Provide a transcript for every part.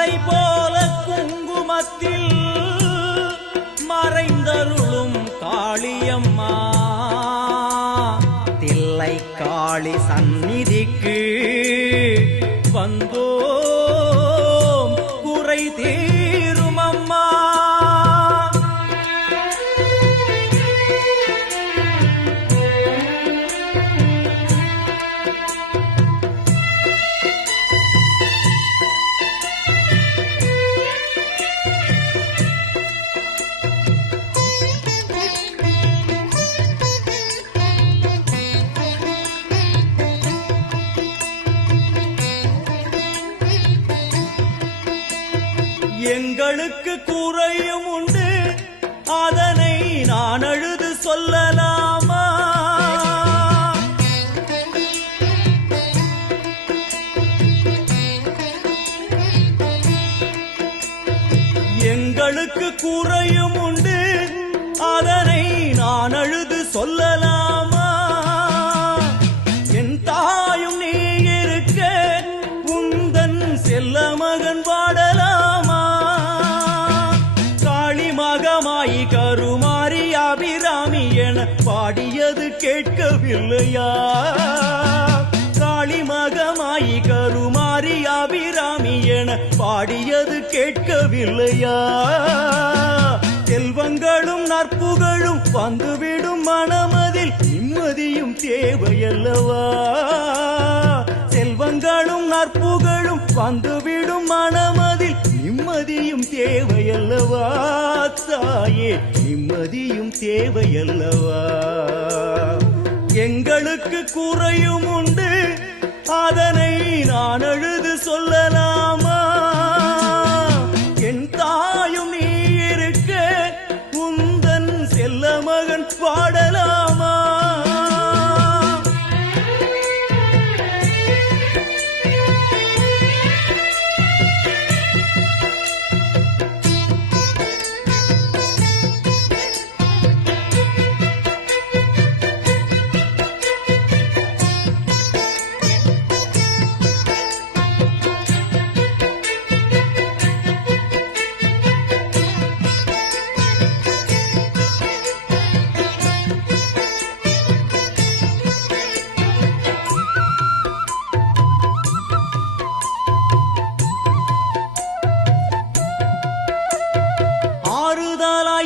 மாலை போல குங்குமத்தில் மறைந்தருளும் காளியம்மா தில்லை காளி சந்நிதிக்கு வந்தோம் குறை தீரும் அம்மா. எங்களுக்கு குறையும் உண்டு, அதனை நான் அழுது சொல்லலாமா? எங்களுக்கு குறையும் உண்டு, அதனை நான் அழுது சொல்லலாமா? என் தாயும் நீ இருக்க உந்தன் செல்ல மகன் வாடலாமா? மகமாயி கருமாரி அபிராமி என பாடியது கேட்கவில்லையா? காளி மகமாயி கருமாரி அபிராமி என பாடியது கேட்கவில்லையா? செல்வங்களும் நற்புகழும் வந்துவிடும் மனமதில் நிம்மதியும் தேவையல்லவா? செல்வங்களும் நற்புகழும் வந்துவிடும் மனமதில் நிம்மதியும் தேவையல்லவா? தாயே நிம்மதியும் தேவையல்லவா? எங்களுக்கு குறையும் உண்டு, அதனை நான் அழுது சொல்லலாமா? என் தாயும் நீ இருக்க உந்தன் செல்ல மகன் பாடலாமா?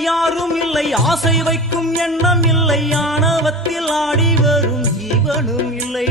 யாரும் இல்லை, ஆசை வைக்கும் எண்ணம் இல்லை, ஆணவத்தில் ஆடி வரும் ஜீவனும் இல்லை.